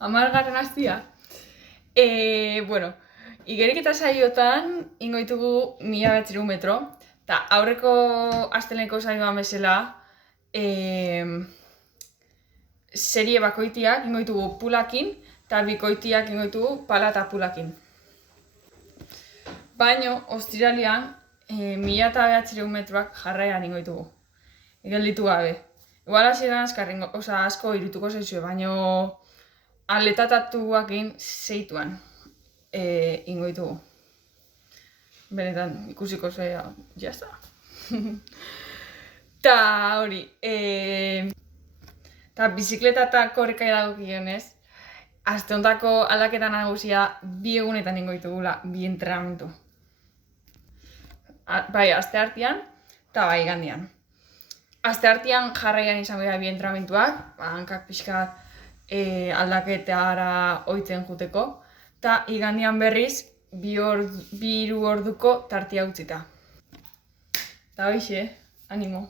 Amargarren hastia. Bueno, igeriketa saiotan ingoitugu 1900 metro, eta aurreko asteleneko saioan bezala serie bakoitiak ingoitugu pulakin, eta bikoitiak ingoitugu pala eta pulakin. Baino, ostiralian, 1900 metroak jarraian ingoitugu. Gelditu gabe. Igual hasieran asko irituko zaizue, baino aletatatuakin zeituan ingoitugu. Benetan, ikusiko zea, jazta. Ta hori, ta bizikleta eta korrika edagokionez, aste hontako aldaketa nagusia 2 egunetan ingoitugula, 2 entrenamendu. Bai, asteartean eta bai igandean. Asteartean jarraian izango dira 2 entrenamenduak, hankak pixka aldaketara ohitzen juteko, eta igandean berriz 2 orduko tartea utzita. Eta hoxe, animo.